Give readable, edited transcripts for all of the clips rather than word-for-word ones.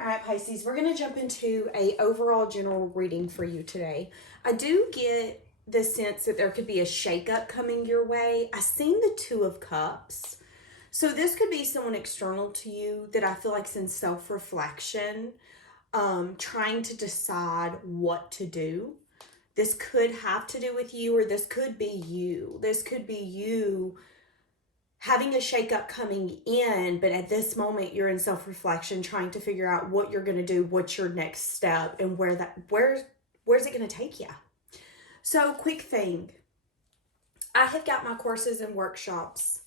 All right, Pisces, we're going to jump into a overall general reading for you today. I do get the sense that there could be a shakeup coming your way. I seen the Two of Cups. So this could be someone external to you that I feel like is in self-reflection, trying to decide what to do. This could have to do with you, or this could be you. This could be you having a shakeup coming in, but at this moment you're in self-reflection, trying to figure out what you're going to do, what's your next step, and where's it going to take you. So quick thing, I have got my courses and workshops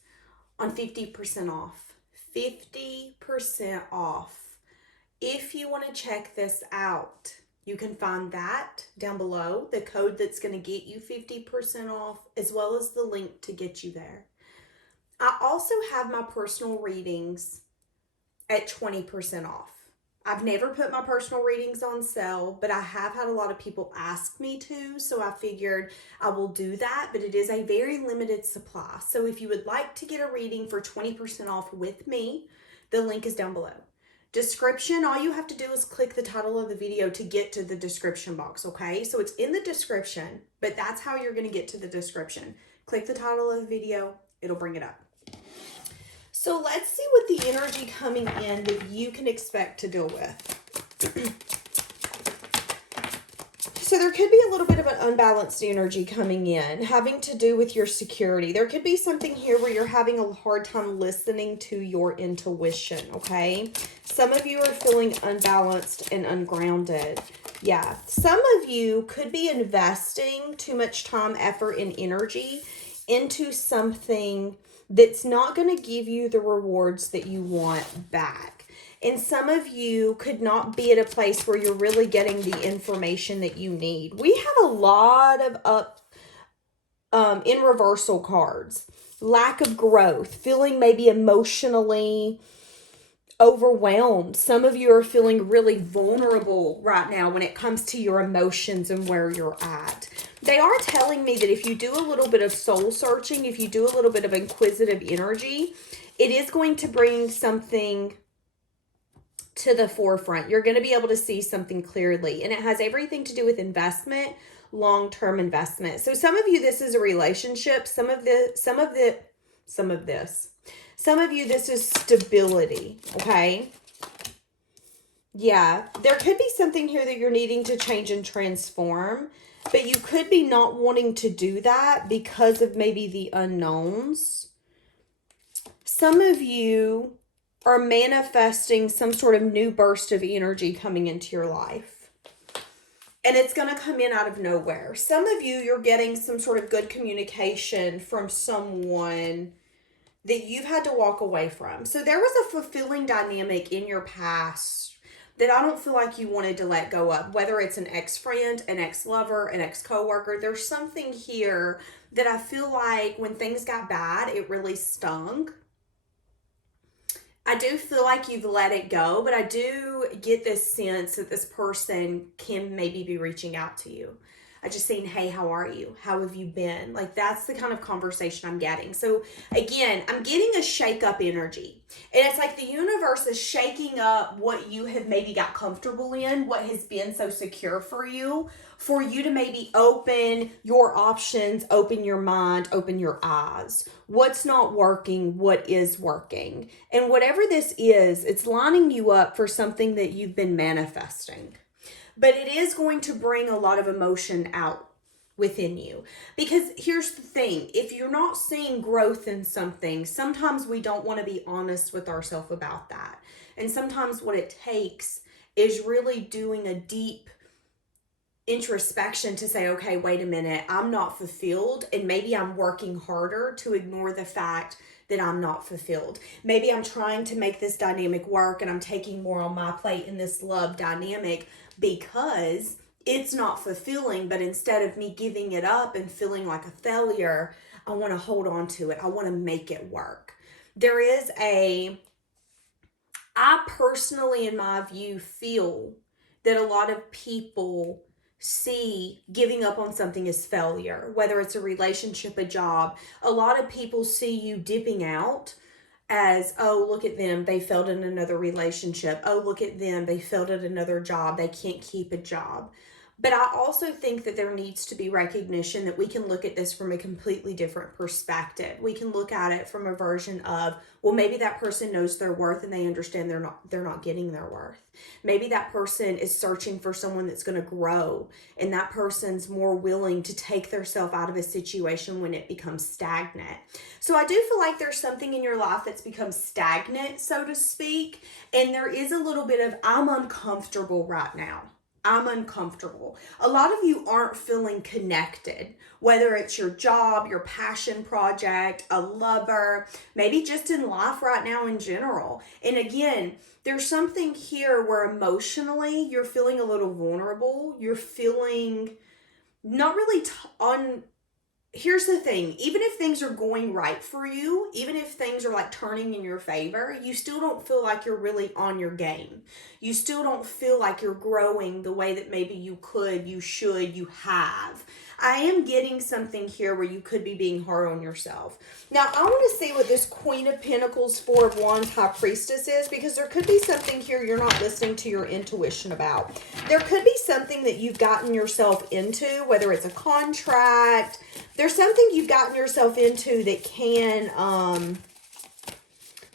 on 50% off. 50% off. If you want to check this out, you can find that down below, the code that's going to get you 50% off, as well as the link to get you there. I also have my personal readings at 20% off. I've never put my personal readings on sale, but I have had a lot of people ask me to, so I figured I will do that, but it is a very limited supply. So if you would like to get a reading for 20% off with me, the link is down below. Description, all you have to do is click the title of the video to get to the description box, okay? So it's in the description, but that's how you're going to get to the description. Click the title of the video, it'll bring it up. So let's see what the energy coming in that you can expect to deal with. So there could be a little bit of an unbalanced energy coming in, having to do with your security. There could be something here where you're having a hard time listening to your intuition, okay? Some of you are feeling unbalanced and ungrounded. Yeah, some of you could be investing too much time, effort, and energy into something that's not going to give you the rewards that you want back. And some of you could not be at a place where you're really getting the information that you need. We have a lot of in reversal cards. Lack of growth, feeling maybe emotionally overwhelmed. Some of you are feeling really vulnerable right now when it comes to your emotions and where you're at. They are telling me that if you do a little bit of soul searching, if you do a little bit of inquisitive energy, it is going to bring something to the forefront. You're going to be able to see something clearly, and it has everything to do with investment, long-term investment. So some of you, this is a relationship. Some of you, this is stability, okay? Yeah, there could be something here that you're needing to change and transform, but you could be not wanting to do that because of maybe the unknowns. Some of you are manifesting some sort of new burst of energy coming into your life. And it's going to come in out of nowhere. Some of you, you're getting some sort of good communication from someone that you've had to walk away from. So there was a fulfilling dynamic in your past that I don't feel like you wanted to let go of, whether it's an ex-friend, an ex-lover, an ex-coworker. There's something here that I feel like when things got bad, it really stung. I do feel like you've let it go, but I do get this sense that this person can maybe be reaching out to you. I just seen, hey, how are you? How have you been? Like, that's the kind of conversation I'm getting. So again, I'm getting a shake up energy. And it's like the universe is shaking up what you have maybe got comfortable in, what has been so secure for you to maybe open your options, open your mind, open your eyes. What's not working, what is working. And whatever this is, it's lining you up for something that you've been manifesting. But it is going to bring a lot of emotion out within you. Because here's the thing, if you're not seeing growth in something, sometimes we don't want to be honest with ourselves about that. And sometimes what it takes is really doing a deep introspection to say, okay, wait a minute, I'm not fulfilled, and maybe I'm working harder to ignore the fact that I'm not fulfilled. Maybe I'm trying to make this dynamic work and I'm taking more on my plate in this love dynamic because it's not fulfilling, but instead of me giving it up and feeling like a failure, I want to hold on to it. I want to make it work. I personally, in my view, feel that a lot of people see giving up on something as failure, whether it's a relationship, a job. A lot of people see you dipping out as, oh, look at them, they failed in another relationship. Oh, look at them, they failed at another job. They can't keep a job. But I also think that there needs to be recognition that we can look at this from a completely different perspective. We can look at it from a version of, well, maybe that person knows their worth and they understand they're not getting their worth. Maybe that person is searching for someone that's going to grow, and that person's more willing to take themselves out of a situation when it becomes stagnant. So I do feel like there's something in your life that's become stagnant, so to speak, and there is a little bit of, I'm uncomfortable right now. I'm uncomfortable. A lot of you aren't feeling connected, whether it's your job, your passion project, a lover, maybe just in life right now in general. And again, there's something here where emotionally you're feeling a little vulnerable. You're feeling not really on. Here's the thing, even if things are going right for you, even if things are like turning in your favor, you still don't feel like you're really on your game. You still don't feel like you're growing the way that maybe you could, you should, you have. I am getting something here where you could be being hard on yourself. Now, I want to see what this Queen of Pentacles, Four of Wands, High Priestess is, because there could be something here you're not listening to your intuition about. There could be something that you've gotten yourself into, whether it's a contract. There's something you've gotten yourself into that can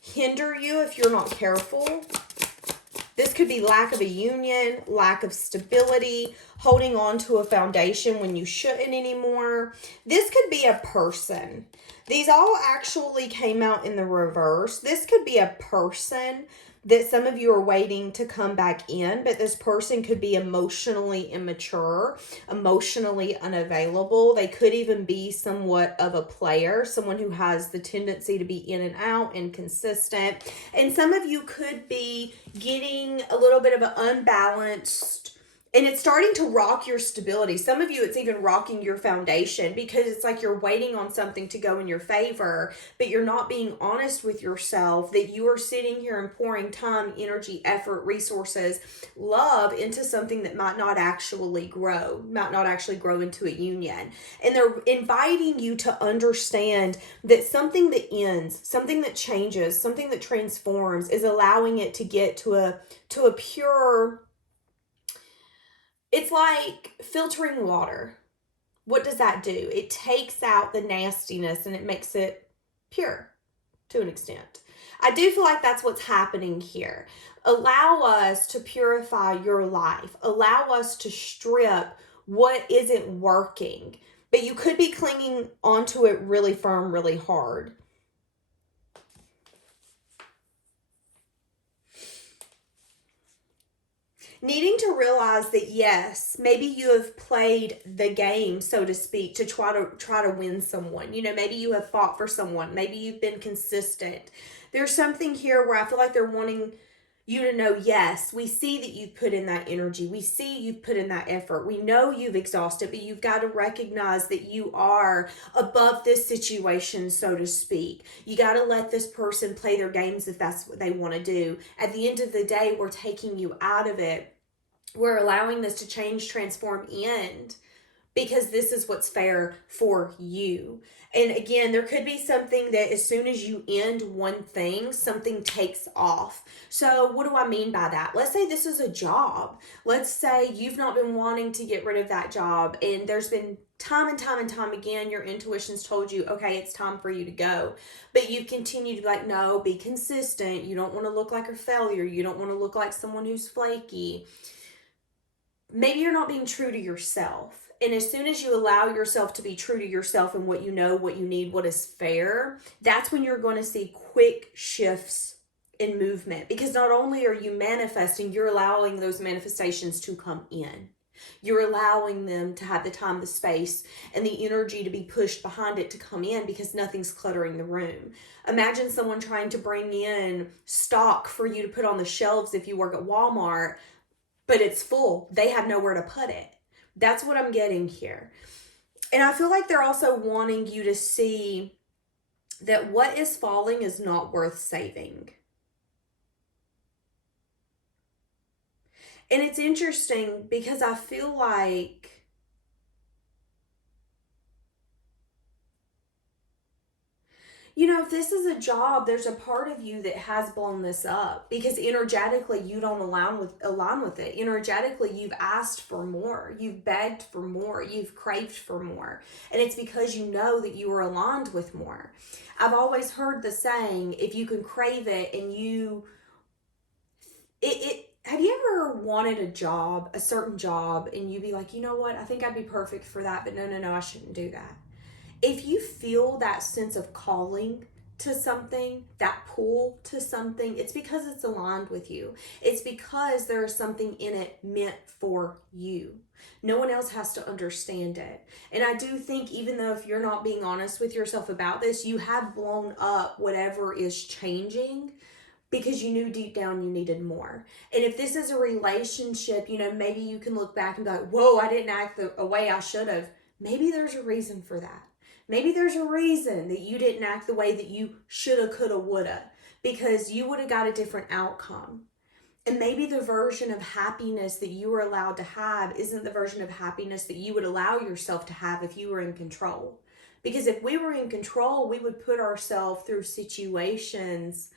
hinder you if you're not careful. This could be lack of a union, lack of stability, holding on to a foundation when you shouldn't anymore. This could be a person. These all actually came out in the reverse. This could be a person that some of you are waiting to come back in, but this person could be emotionally immature, emotionally unavailable. They could even be somewhat of a player, someone who has the tendency to be in and out, inconsistent. And some of you could be getting a little bit of an unbalanced, and it's starting to rock your stability. Some of you, it's even rocking your foundation, because it's like you're waiting on something to go in your favor, but you're not being honest with yourself that you are sitting here and pouring time, energy, effort, resources, love into something that might not actually grow into a union. And they're inviting you to understand that something that ends, something that changes, something that transforms is allowing it to get to a pure. It's like filtering water. What does that do? It takes out the nastiness and it makes it pure to an extent. I do feel like that's what's happening here. Allow us to purify your life. Allow us to strip what isn't working. But you could be clinging onto it really firm, really hard. Needing to realize that, yes, maybe you have played the game, so to speak, to try to win someone. You know, maybe you have fought for someone. Maybe you've been consistent. There's something here where I feel like they're wanting you to know, yes, we see that you've put in that energy. We see you've put in that effort. We know you've exhausted, but you've got to recognize that you are above this situation, so to speak. You got to let this person play their games if that's what they want to do. At the end of the day, we're taking you out of it. We're allowing this to change, transform, end, because this is what's fair for you. And again, there could be something that as soon as you end one thing, something takes off. So what do I mean by that? Let's say this is a job. Let's say you've not been wanting to get rid of that job, and there's been time and time again, your intuition's told you, okay, it's time for you to go. But you've continued to be like, no, be consistent. You don't want to look like a failure. You don't want to look like someone who's flaky. Maybe you're not being true to yourself. And as soon as you allow yourself to be true to yourself and what you know, what you need, what is fair, that's when you're going to see quick shifts in movement. Because not only are you manifesting, you're allowing those manifestations to come in. You're allowing them to have the time, the space, and the energy to be pushed behind it to come in, because nothing's cluttering the room. Imagine someone trying to bring in stock for you to put on the shelves if you work at Walmart, but it's full. They have nowhere to put it. That's what I'm getting here. And I feel like they're also wanting you to see that what is falling is not worth saving. And it's interesting because I feel like if this is a job, there's a part of you that has blown this up because energetically you don't align with it. Energetically, you've asked for more, you've begged for more, you've craved for more. And it's because you know that you are aligned with more. I've always heard the saying, if you can crave it and have you ever wanted a certain job, and you be like, you know what, I think I'd be perfect for that, but no, I shouldn't do that. If you feel that sense of calling to something, that pull to something, it's because it's aligned with you. It's because there is something in it meant for you. No one else has to understand it. And I do think, even though if you're not being honest with yourself about this, you have blown up whatever is changing because you knew deep down you needed more. And if this is a relationship, maybe you can look back and be like, whoa, I didn't act the way I should have. Maybe there's a reason for that. Maybe there's a reason that you didn't act the way that you shoulda, coulda, woulda, because you would have got a different outcome. And maybe the version of happiness that you were allowed to have isn't the version of happiness that you would allow yourself to have if you were in control. Because if we were in control, we would put ourselves through situations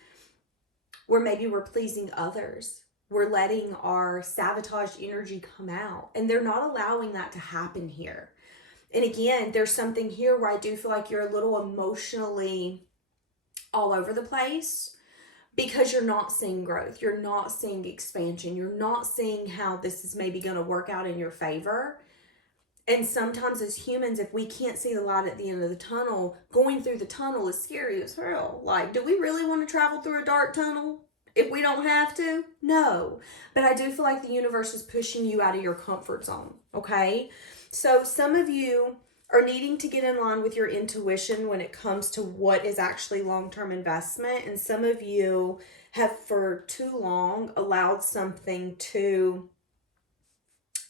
where maybe we're pleasing others. We're letting our sabotaged energy come out. And they're not allowing that to happen here. And again, there's something here where I do feel like you're a little emotionally all over the place because you're not seeing growth. You're not seeing expansion. You're not seeing how this is maybe going to work out in your favor. And sometimes as humans, if we can't see the light at the end of the tunnel, going through the tunnel is scary as hell. Like, do we really want to travel through a dark tunnel if we don't have to? No. But I do feel like the universe is pushing you out of your comfort zone, okay? So some of you are needing to get in line with your intuition when it comes to what is actually long-term investment. And some of you have for too long allowed something to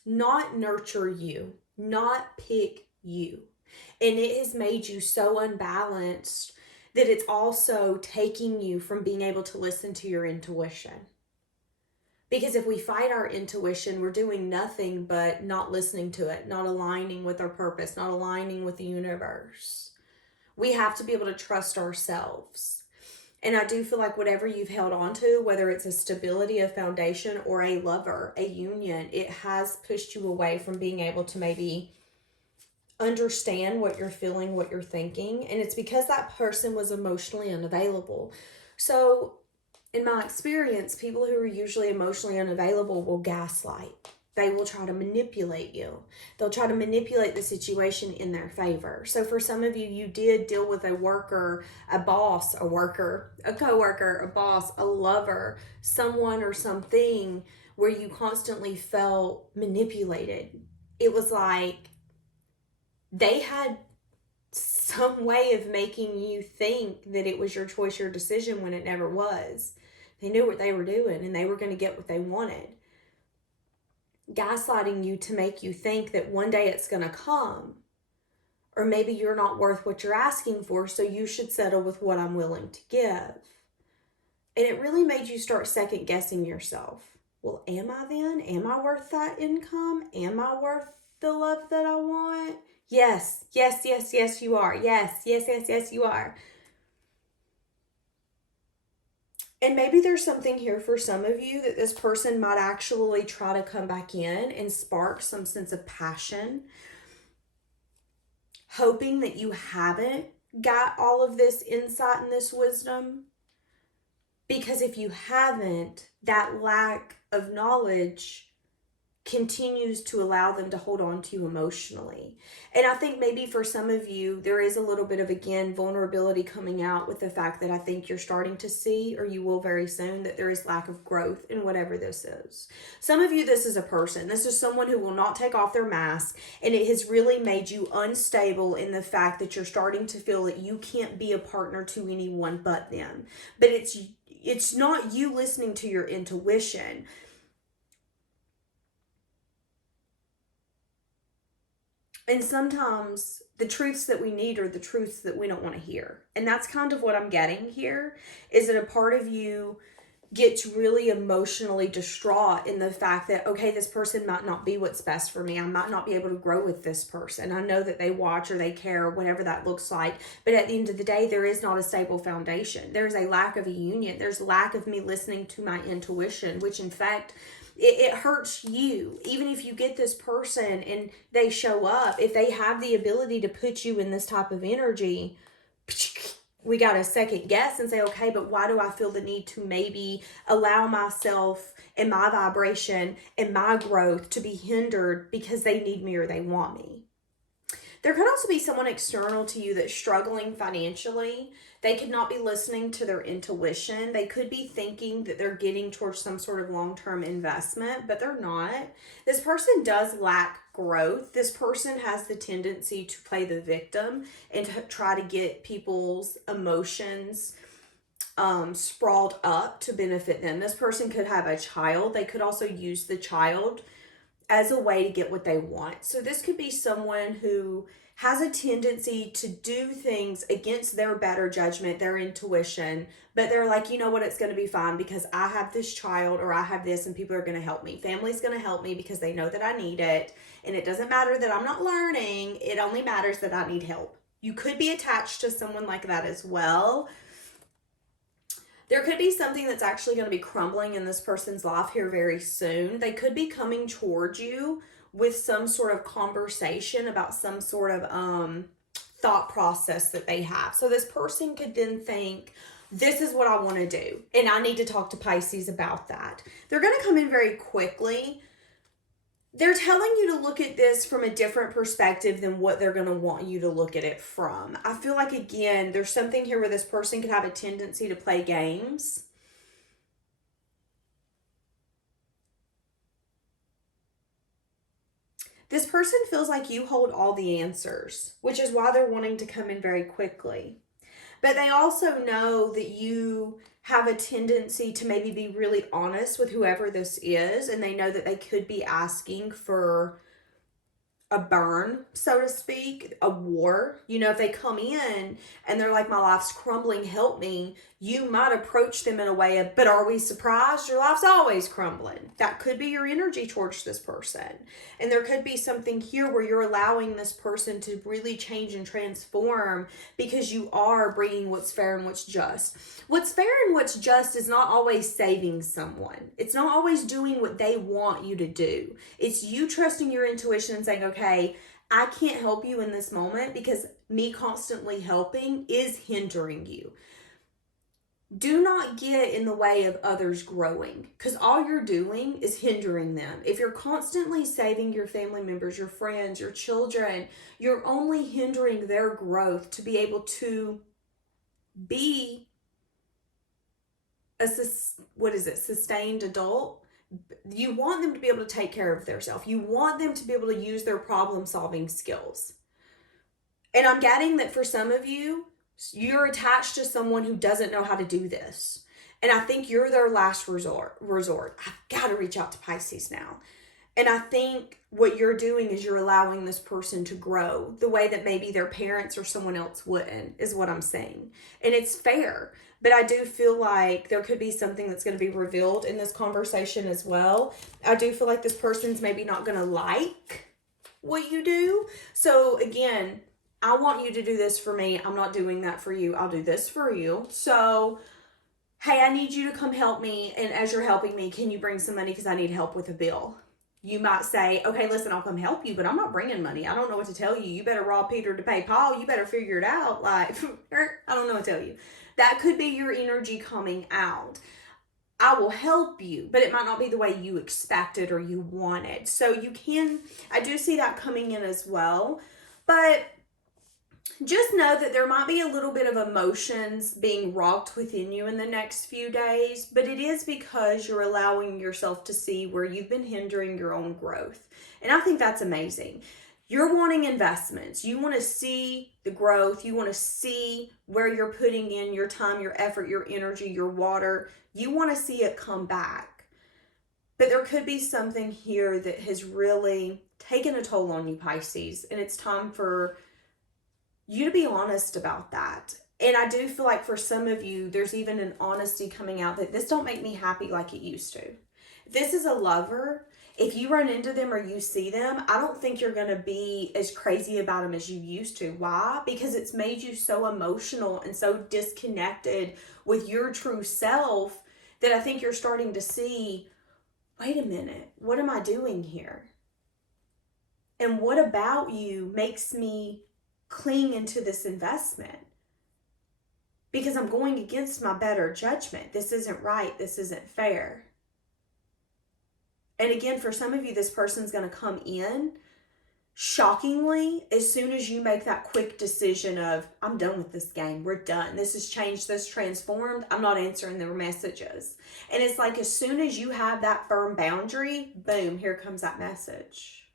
not nurture you, not pick you. And it has made you so unbalanced that it's also taking you from being able to listen to your intuition. Because if we fight our intuition, we're doing nothing but not listening to it, not aligning with our purpose, not aligning with the universe. We have to be able to trust ourselves. And I do feel like whatever you've held on to, whether it's a stability, a foundation, or a lover, a union, it has pushed you away from being able to maybe understand what you're feeling, what you're thinking. And it's because that person was emotionally unavailable. So in my experience, people who are usually emotionally unavailable will gaslight. They will try to manipulate you. They'll try to manipulate the situation in their favor. So for some of you, you did deal with a worker, a boss, a worker, a coworker, a boss, a lover, someone or something where you constantly felt manipulated. It was like they had some way of making you think that it was your choice, your decision, when it never was. They knew what they were doing and they were going to get what they wanted. Gaslighting you to make you think that one day it's going to come. Or maybe you're not worth what you're asking for, so you should settle with what I'm willing to give. And it really made you start second guessing yourself. Well, am I then? Am I worth that income? Am I worth the love that I want? Yes, you are. Yes, you are. And maybe there's something here for some of you that this person might actually try to come back in and spark some sense of passion, hoping that you haven't got all of this insight and this wisdom. Because if you haven't, that lack of knowledge continues to allow them to hold on to you emotionally. And I think maybe for some of you, there is a little bit of, again, vulnerability coming out with the fact that I think you're starting to see, or you will very soon, that there is lack of growth in whatever this is. Some of you, this is a person. This is someone who will not take off their mask, and it has really made you unstable in the fact that you're starting to feel that you can't be a partner to anyone but them. But it's not you listening to your intuition. And sometimes the truths that we need are the truths that we don't want to hear. And that's kind of what I'm getting here, is that a part of you gets really emotionally distraught in the fact that, okay, this person might not be what's best for me. I might not be able to grow with this person. I know that they watch or they care, whatever that looks like. But at the end of the day, there is not a stable foundation. There's a lack of a union. There's lack of me listening to my intuition, which in fact, it hurts you. Even if you get this person and they show up, if they have the ability to put you in this type of energy, we got to second guess and say, okay, but why do I feel the need to maybe allow myself and my vibration and my growth to be hindered because they need me or they want me? There could also be someone external to you that's struggling financially. They could not be listening to their intuition. They could be thinking that they're getting towards some sort of long-term investment, but they're not. This person does lack growth. This person has the tendency to play the victim and to try to get people's emotions sprawled up to benefit them. This person could have a child. They could also use the child as a way to get what they want. So this could be someone who has a tendency to do things against their better judgment, their intuition, but they're like, you know what, it's going to be fine because I have this child or I have this and people are going to help me. Family's going to help me because they know that I need it. And it doesn't matter that I'm not learning. It only matters that I need help. You could be attached to someone like that as well. There could be something that's actually going to be crumbling in this person's life here very soon. They could be coming towards you with some sort of conversation about some sort of thought process that they have. So this person could then think, this is what I want to do, and I need to talk to Pisces about that. They're going to come in very quickly. They're telling you to look at this from a different perspective than what they're going to want you to look at it from. I feel like, again, there's something here where this person could have a tendency to play games. This person feels like you hold all the answers, which is why they're wanting to come in very quickly. But they also know that you have a tendency to maybe be really honest with whoever this is, and they know that they could be asking for a burn, so to speak, a war. You know, if they come in and they're like, my life's crumbling, help me, you might approach them in a way of, but are we surprised? Your life's always crumbling. That could be your energy towards this person. And there could be something here where you're allowing this person to really change and transform because you are bringing what's fair and what's just. What's fair and what's just is not always saving someone. It's not always doing what they want you to do. It's you trusting your intuition and saying, okay, I can't help you in this moment because me constantly helping is hindering you. Do not get in the way of others growing because all you're doing is hindering them. If you're constantly saving your family members, your friends, your children, you're only hindering their growth to be able to be a sustained adult. You want them to be able to take care of themselves. You want them to be able to use their problem-solving skills. And I'm getting that for some of you, you're attached to someone who doesn't know how to do this. And I think you're their last resort. I've got to reach out to Pisces now. And I think what you're doing is you're allowing this person to grow the way that maybe their parents or someone else wouldn't, is what I'm saying. And it's fair. But I do feel like there could be something that's going to be revealed in this conversation as well. I do feel like this person's maybe not going to like what you do. So again, I want you to do this for me. I'm not doing that for you. I'll do this for you. So, hey, I need you to come help me. And as you're helping me, can you bring some money because I need help with a bill? You might say, okay, listen, I'll come help you, but I'm not bringing money. I don't know what to tell you. You better rob Peter to pay Paul. You better figure it out. Like, I don't know what to tell you. That could be your energy coming out. I will help you, but it might not be the way you expected or you wanted. So I do see that coming in as well. But just know that there might be a little bit of emotions being rocked within you in the next few days, but it is because you're allowing yourself to see where you've been hindering your own growth. And I think that's amazing. You're wanting investments. You want to see the growth. You want to see where you're putting in your time, your effort, your energy, your water. You want to see it come back. But there could be something here that has really taken a toll on you, Pisces, and it's time for you to be honest about that And I do feel like for some of you, there's even an honesty coming out that this don't make me happy like it used to. This is a lover. If you run into them or you see them, I don't think you're going to be as crazy about them as you used to. Why? Because it's made you so emotional and so disconnected with your true self that I think you're starting to see, wait a minute, what am I doing here? And what about you makes me cling into this investment? Because I'm going against my better judgment. This isn't right. This isn't fair. And again, for some of you, this person's going to come in shockingly as soon as you make that quick decision of, I'm done with this game. We're done. This has changed. This transformed. I'm not answering their messages. And it's like as soon as you have that firm boundary, boom, here comes that message.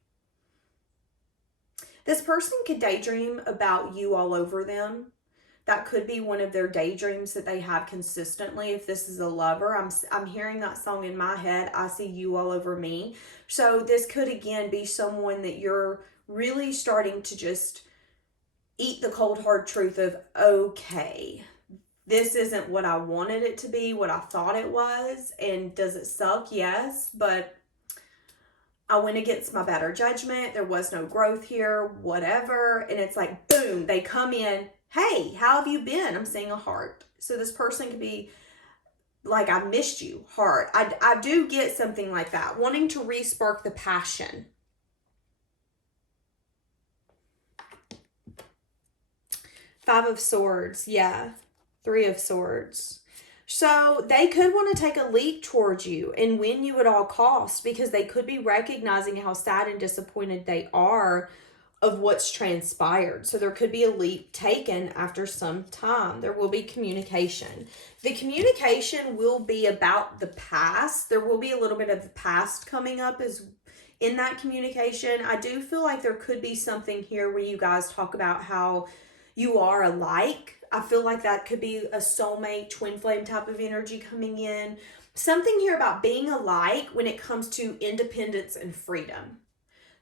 This person could daydream about you all over them. That could be one of their daydreams that they have consistently. If this is a lover, I'm hearing that song in my head, I see you all over me. So this could again be someone that you're really starting to just eat the cold hard truth of, okay, this isn't what I wanted it to be, what I thought it was. And does it suck? Yes, but I went against my better judgment. There was no growth here, whatever. And it's like, boom, they come in. Hey, how have you been? I'm seeing a heart. So this person could be like, I missed you, heart. I do get something like that. Wanting to re-spark the passion. Five of Swords. Yeah. Three of Swords. So they could want to take a leap towards you and win you at all costs because they could be recognizing how sad and disappointed they are of what's transpired. So there could be a leap taken after some time. There will be communication. The communication will be about the past. There will be a little bit of the past coming up as in that communication. I do feel like there could be something here where you guys talk about how you are alike. I feel like that could be a soulmate, twin flame type of energy coming in. Something here about being alike when it comes to independence and freedom.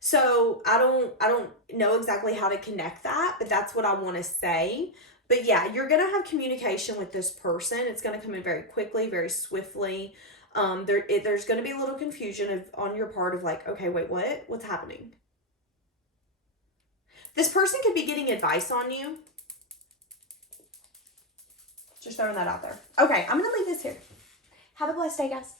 So I don't know exactly how to connect that, but that's what I want to say. But yeah, you're going to have communication with this person. It's going to come in very quickly, very swiftly. There's going to be a little confusion on your part of like, okay, wait, what? What's happening? This person could be getting advice on you. Just throwing that out there. Okay, I'm going to leave this here. Have a blessed day, guys.